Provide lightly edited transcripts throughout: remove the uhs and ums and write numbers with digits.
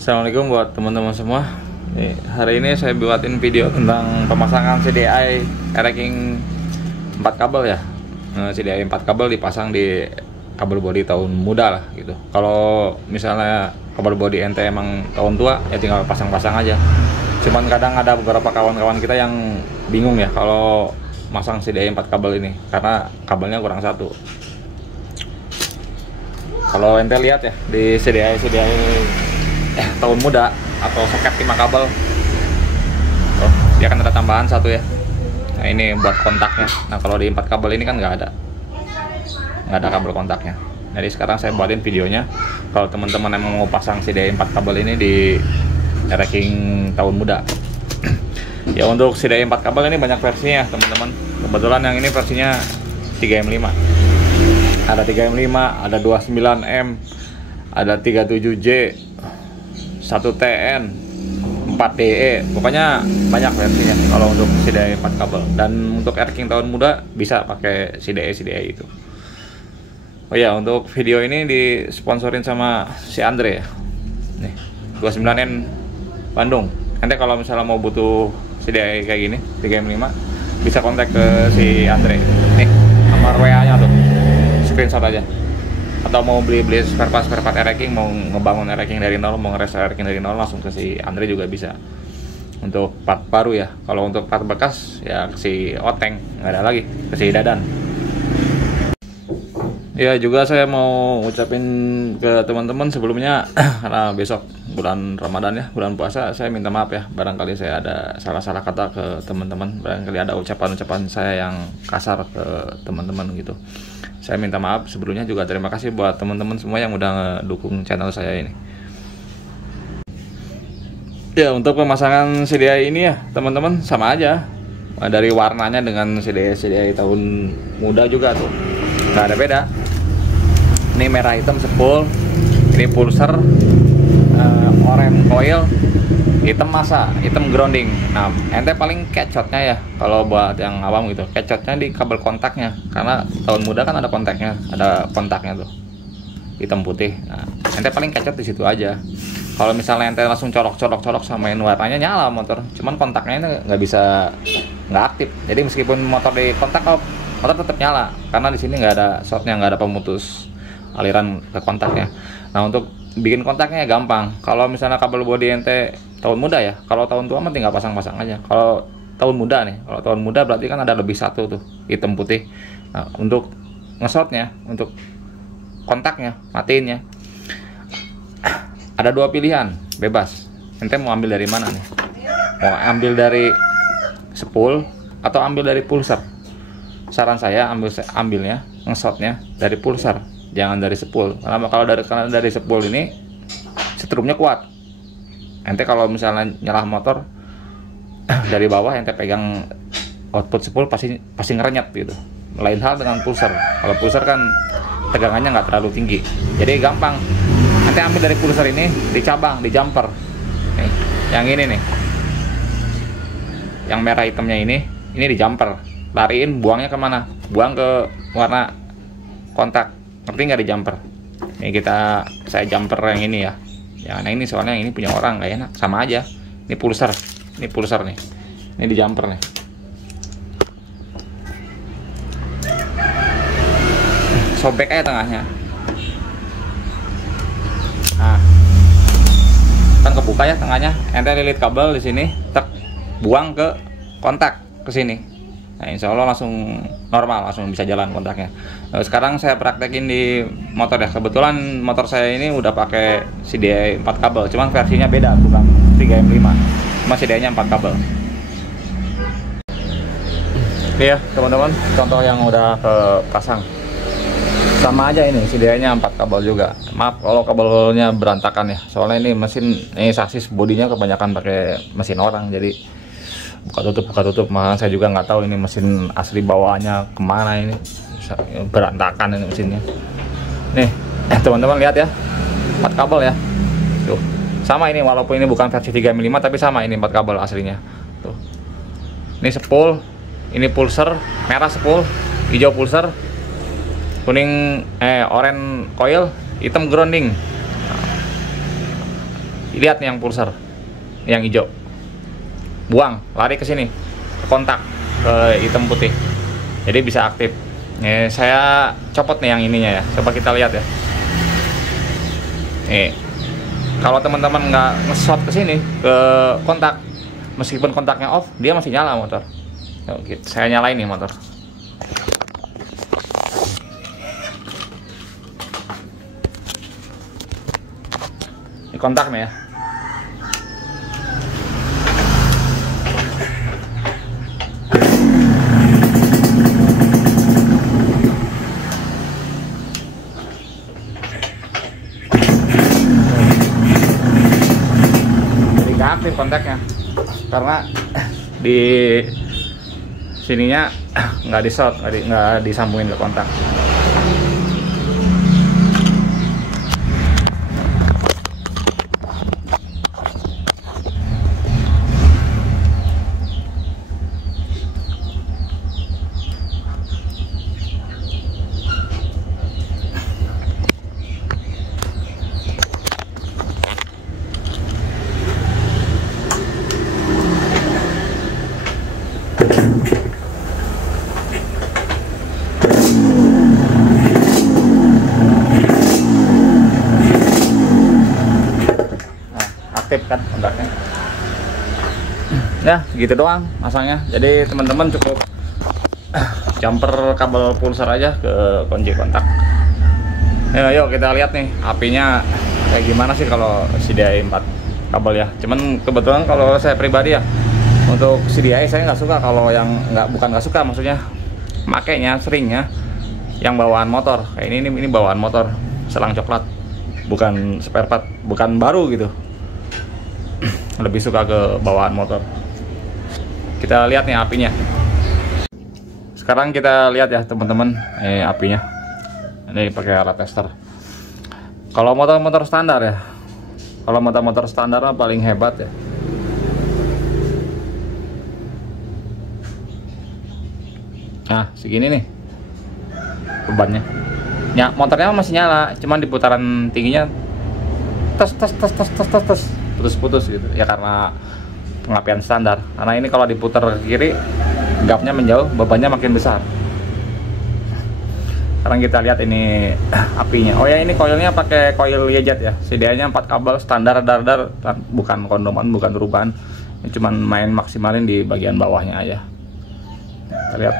Assalamualaikum buat teman-teman semua. Hari ini saya buatin video tentang pemasangan CDI racking 4 kabel ya. CDI 4 kabel dipasang di kabel bodi tahun muda lah gitu. Kalau misalnya kabel bodi ente emang tahun tua ya tinggal pasang-pasang aja. Cuman kadang ada beberapa kawan-kawan kita yang bingung ya kalau masang CDI 4 kabel ini karena kabelnya kurang satu. Kalau ente lihat ya di CDI tahun muda atau soket 5 kabel, dia kan ada tambahan satu ya. Nah ini buat kontaknya. Nah kalau di 4 kabel ini kan nggak ada kabel kontaknya. Jadi sekarang saya buatin videonya. Kalau teman-teman emang mau pasang CDI 4 kabel ini di racking tahun muda. Ya untuk CDI 4 kabel ini banyak versinya teman-teman. Kebetulan yang ini versinya 3M5. Ada 3M5, ada 29M, ada 37J, 1TN, 4DE, pokoknya banyak versinya kalau untuk CDI 4 kabel. Dan untuk racking tahun muda bisa pakai CDI itu. Oh ya, untuk video ini disponsorin sama si Andre ya. Nih, 29N Bandung. Nanti kalau misalnya mau butuh CDI kayak gini, 3M5, bisa kontak ke si Andre. Nih, nomor WA-nya tuh. Screenshot aja. Atau mau beli spare part racking, mau ngebangun racking dari nol, mau nge-restore racking dari nol, langsung ke si Andre juga bisa. Untuk part baru ya. Kalau untuk part bekas ya ke si Oteng, nggak ada lagi, ke si Dadan. Ya juga saya mau ucapin ke teman-teman sebelumnya karena besok bulan Ramadan ya, bulan puasa, saya minta maaf ya barangkali saya ada salah-salah kata ke teman-teman, barangkali ada ucapan-ucapan saya yang kasar ke teman-teman gitu. Saya minta maaf sebelumnya, juga terima kasih buat teman-teman semua yang udah ngedukung channel saya ini. Ya untuk pemasangan CDI ini ya teman-teman sama aja, dari warnanya dengan CDI tahun muda juga tuh nggak ada beda. Ini merah hitam sepul, ini pulser, oranye coil, hitam masa, hitam grounding. Nah, ente paling kecotnya ya kalau buat yang awam gitu, kecotnya di kabel kontaknya, karena tahun muda kan ada kontaknya tuh, hitam putih. Nah, ente paling kecot di situ aja. Kalau misalnya ente langsung colok samain warnanya, nyala motor, cuman kontaknya itu nggak aktif. Jadi meskipun motor di kontak, motor tetap nyala, karena di sini nggak ada shortnya, nggak ada pemutus aliran ke kontaknya. Nah untuk bikin kontaknya gampang. Kalau misalnya kabel bodi ente tahun muda ya, kalau tahun tua mah tinggal pasang-pasang aja. Kalau tahun muda nih, kalau tahun muda berarti kan ada lebih satu tuh, hitam putih. Nah untuk nge-shortnya, untuk kontaknya, matiinnya, ada dua pilihan, bebas. Ente mau ambil dari mana nih? Mau ambil dari spool atau ambil dari pulser? Saran saya ambilnya nge-shortnya dari pulser, jangan dari spool. Karena dari spool ini setrumnya kuat. Ente kalau misalnya nyelah motor dari bawah, ente pegang output spool pasti ngerenyet gitu. Lain hal dengan pulser. Kalau pulser kan tegangannya nggak terlalu tinggi, jadi gampang. Ente ambil dari pulser ini, dicabang, di jumper. Nih, yang ini nih, yang merah hitamnya ini di jumper. Lariin, buangnya kemana? Buang ke warna kontak. Ngerti nggak di jumper? Ini saya jumper yang ini ya. Yang ini soalnya yang ini punya orang, nggak enak. Sama aja. Ini pulser nih. Ini di jumper nih. Sobek aja tengahnya. Nah, kan kebuka ya tengahnya. Ente lilit kabel di sini, buang ke kontak ke sini. Nah, insya Allah langsung normal, langsung bisa jalan kontaknya. Sekarang saya praktekin di motor ya. Kebetulan motor saya ini udah pakai CDI 4 kabel, cuman versinya beda, bukan 3M5. Cuma CDI-nya 4 kabel. Iya, teman-teman, contoh yang udah kepasang. Sama aja ini, CDI-nya 4 kabel juga. Maaf kalau kabelnya berantakan ya. Soalnya ini sasis bodinya kebanyakan pakai mesin orang, jadi buka tutup, makanya saya juga nggak tahu ini mesin asli bawaannya kemana, ini berantakan ini mesinnya. Nih teman-teman lihat ya, 4 kabel ya tuh, sama ini, walaupun ini bukan versi 3M5 tapi sama, ini 4 kabel aslinya tuh. Ini spool, ini pulser, merah spool, hijau pulser, kuning oranye coil, hitam grounding. lihat nih yang pulser, yang hijau. Buang, lari ke sini, ke kontak, ke hitam putih. Jadi bisa aktif. Nih, saya copot nih yang ininya ya. Coba kita lihat ya. Nih, kalau teman-teman nggak nge-shot ke sini, ke kontak, meskipun kontaknya off, dia masih nyala motor. Yuk, saya nyalain nih motor. Ini kontaknya ya. Aktif kontaknya karena di sininya nggak di short, nggak disambungin ke kontak. Aktif kan kontaknya. Ya gitu doang masangnya. Jadi teman-teman cukup jumper kabel pulsar aja ke kunci kontak. Ya, yuk kita lihat nih apinya kayak gimana sih kalau CDI 4 kabel ya. Cuman kebetulan kalau saya pribadi ya, untuk CDI saya nggak suka kalau yang bukan nggak suka, maksudnya makainya seringnya yang bawaan motor kayak ini bawaan motor selang coklat, bukan spare part, bukan baru gitu. Lebih suka ke bawaan motor. Kita lihat nih apinya. Sekarang kita lihat ya teman-teman, apinya. Ini pakai alat tester. Kalau motor-motor standar ya, kalau motor-motor standar paling hebat ya. Nah segini nih bebannya. Ya motornya masih nyala, cuman di putaran tingginya tes putus-putus gitu ya, karena pengapian standar. Karena ini kalau diputar ke kiri, gapnya menjauh, bebannya makin besar. Sekarang kita lihat ini apinya. Oh ya, ini koilnya pakai koil Yejet ya. CDI-nya 4 kabel standar dar, bukan kondoman, bukan rubahan. Ini cuman main maksimalin di bagian bawahnya aja. Kita lihat.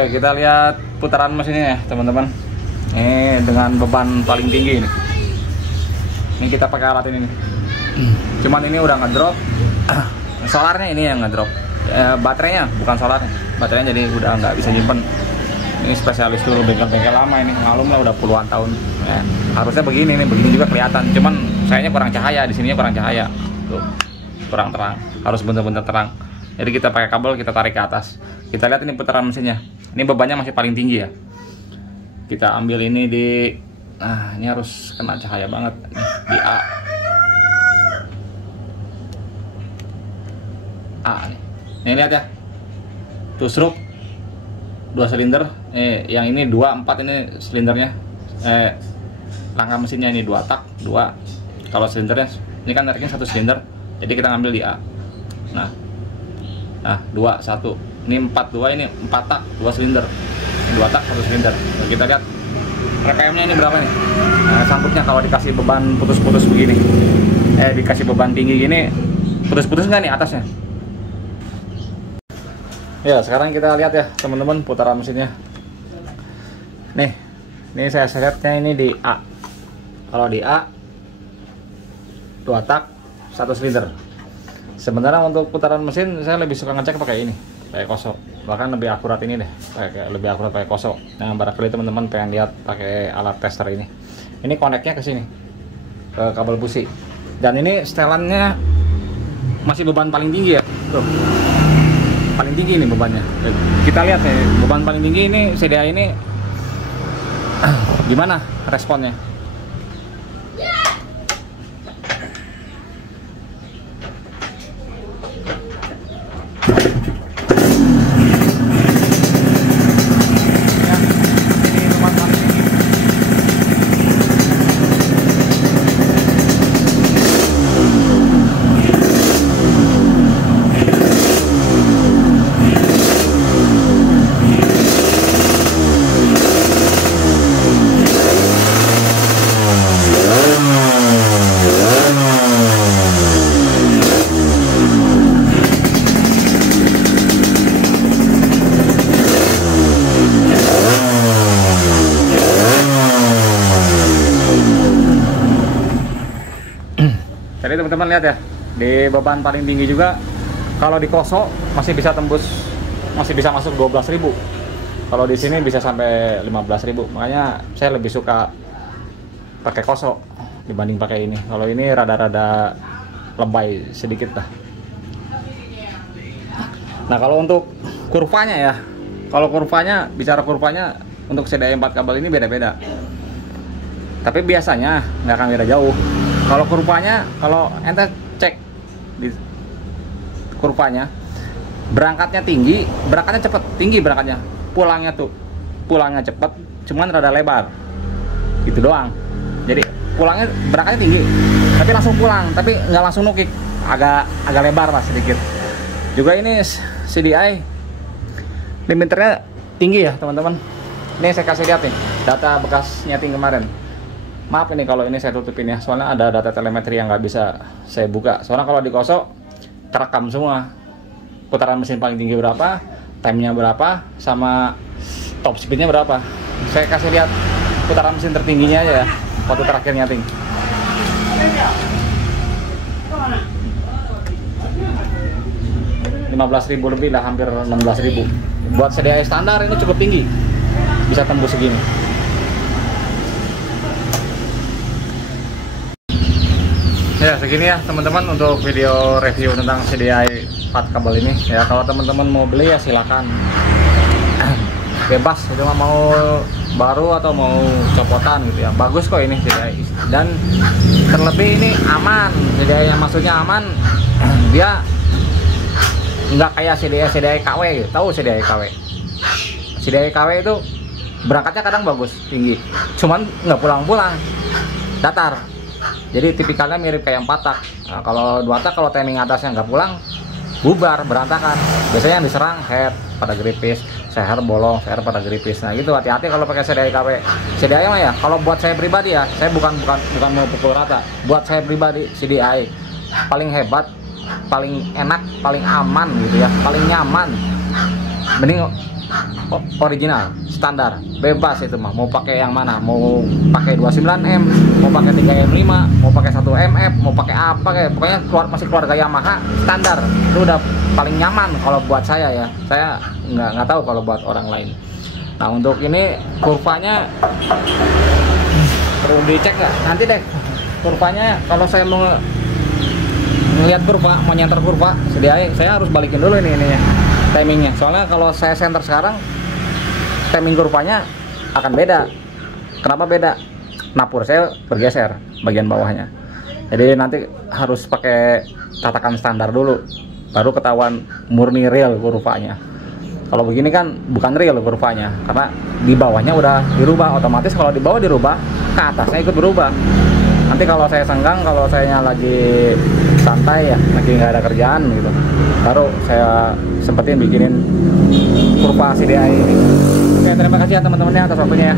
Oke, kita lihat putaran mesinnya ya teman-teman. Ini dengan beban paling tinggi ini. Ini kita pakai alat ini nih. Cuman ini udah ngedrop. Solarnya ini yang ngedrop. Baterainya bukan solarnya. Baterainya jadi udah nggak bisa nyimpen. Ini spesialis dulu, bengkel-bengkel lama ini, ngalum lah udah puluhan tahun. Ya, harusnya begini nih, begini juga kelihatan. Cuman sayangnya kurang cahaya, di sininya kurang cahaya. Tuh, kurang terang. Harus bener-bener terang. Jadi kita pakai kabel, kita tarik ke atas. Kita lihat ini putaran mesinnya. Ini bebannya masih paling tinggi ya. Kita ambil ini di, nah ini harus kena cahaya banget nih, di A nih. Nih lihat ya, tuh stroke 2 silinder. Yang ini 2, 4 ini silindernya. Rangka mesinnya ini 2 tak, 2. Kalau silindernya, ini kan tariknya 1 silinder. Jadi kita ngambil di A. Nah, Nah, 2, 1. Ini 42, ini 4 tak, 2 silinder. 2 tak, 1 silinder. Nah, kita lihat RPM-nya ini berapa nih? Nah, sangkutnya kalau dikasih beban putus-putus begini. Dikasih beban tinggi gini, putus-putus nggak nih atasnya? Ya, sekarang kita lihat ya, teman-teman, putaran mesinnya. Nih, ini saya setnya ini di A. Kalau di A 2 tak, 1 silinder. Sebenarnya untuk putaran mesin saya lebih suka ngecek pakai ini, pakai kosok. Bahkan lebih akurat ini deh, lebih akurat pakai kosok. Nah, barangkali teman-teman pengen lihat pakai alat tester ini. Ini koneknya ke sini, ke kabel busi. Dan ini setelannya masih beban paling tinggi ya, tuh. Paling tinggi ini bebannya. Kita lihat nih, beban paling tinggi ini CDI ini gimana responnya. Jadi teman-teman lihat ya, di beban paling tinggi juga kalau di kosok masih bisa tembus, masih bisa masuk 12.000. Kalau di sini bisa sampai 15.000. Makanya saya lebih suka pakai kosok dibanding pakai ini. Kalau ini rada-rada lebay sedikit lah. Nah, kalau untuk kurvanya ya, kalau kurvanya, bicara kurvanya untuk CDI 4 kabel ini beda-beda. Tapi biasanya nggak akan beda jauh. Kalau kurvanya, kalau ente cek di kurvanya, berangkatnya tinggi, berangkatnya cepet, tinggi berangkatnya, pulangnya cepet, cuman rada lebar, gitu doang. Jadi pulangnya berangkatnya tinggi, tapi langsung pulang, tapi nggak langsung nukik, agak lebar lah sedikit. Juga ini CDI limiternya tinggi ya teman-teman. Ini saya kasih lihat nih data bekas nyeting kemarin. Maaf ini kalau ini saya tutupin ya, soalnya ada data telemetri yang nggak bisa saya buka. Soalnya kalau di kosok terekam semua, putaran mesin paling tinggi berapa, time-nya berapa, sama top speed-nya berapa. Saya kasih lihat putaran mesin tertingginya aja ya, waktu terakhir nyeting. 15.000 lebih lah, hampir 16.000. Buat CDI standar ini cukup tinggi, bisa tembus segini. Ya, segini ya teman-teman untuk video review tentang CDI 4 kabel ini ya. Kalau teman-teman mau beli ya silakan, bebas itu mah, mau baru atau mau copotan gitu ya. Bagus kok ini CDI, dan terlebih ini aman. CDI yang maksudnya aman, dia nggak kayak CDI KW gitu. Tahu CDI KW? CDI KW itu berangkatnya kadang bagus, tinggi, cuman nggak pulang-pulang, datar. Jadi tipikalnya mirip kayak 4 tak. Nah, kalau 2 tak, kalau timing atasnya nggak pulang, bubar, berantakan. Biasanya yang diserang head pada gripis, seher bolong, seher pada gripis. Nah gitu, hati-hati kalau pakai CDI KW. CDI mah ya, kalau buat saya pribadi ya, saya bukan mau pukul rata. Buat saya pribadi, CDI paling hebat, paling enak, paling aman gitu ya, paling nyaman. Mending original, standar, bebas itu mah. Mau pakai yang mana? Mau pakai 29M, mau pakai 3M5, mau pakai 1MF, mau pakai apa kayak, pokoknya masih keluarga Yamaha standar. Itu udah paling nyaman kalau buat saya ya. Saya nggak tahu kalau buat orang lain. Nah, untuk ini kurvanya perlu dicek nggak? Nanti deh kurvanya, kalau saya mau melihat kurva, mau nyantar kurva CDI, saya harus balikin dulu ininya timingnya. Soalnya kalau saya center sekarang, timing kurvanya akan beda. Kenapa beda? Napur saya bergeser bagian bawahnya. Jadi nanti harus pakai tatakan standar dulu, baru ketahuan murni real kurvanya. Kalau begini kan bukan real kurvanya, karena di bawahnya udah dirubah otomatis. Kalau di bawah dirubah, ke atasnya ikut berubah. Nanti kalau saya senggang, kalau saya lagi santai ya, lagi nggak ada kerjaan gitu, baru saya sempetin bikinin kurva CDI ini. Oke, terima kasih ya teman-temannya atas waktunya ya.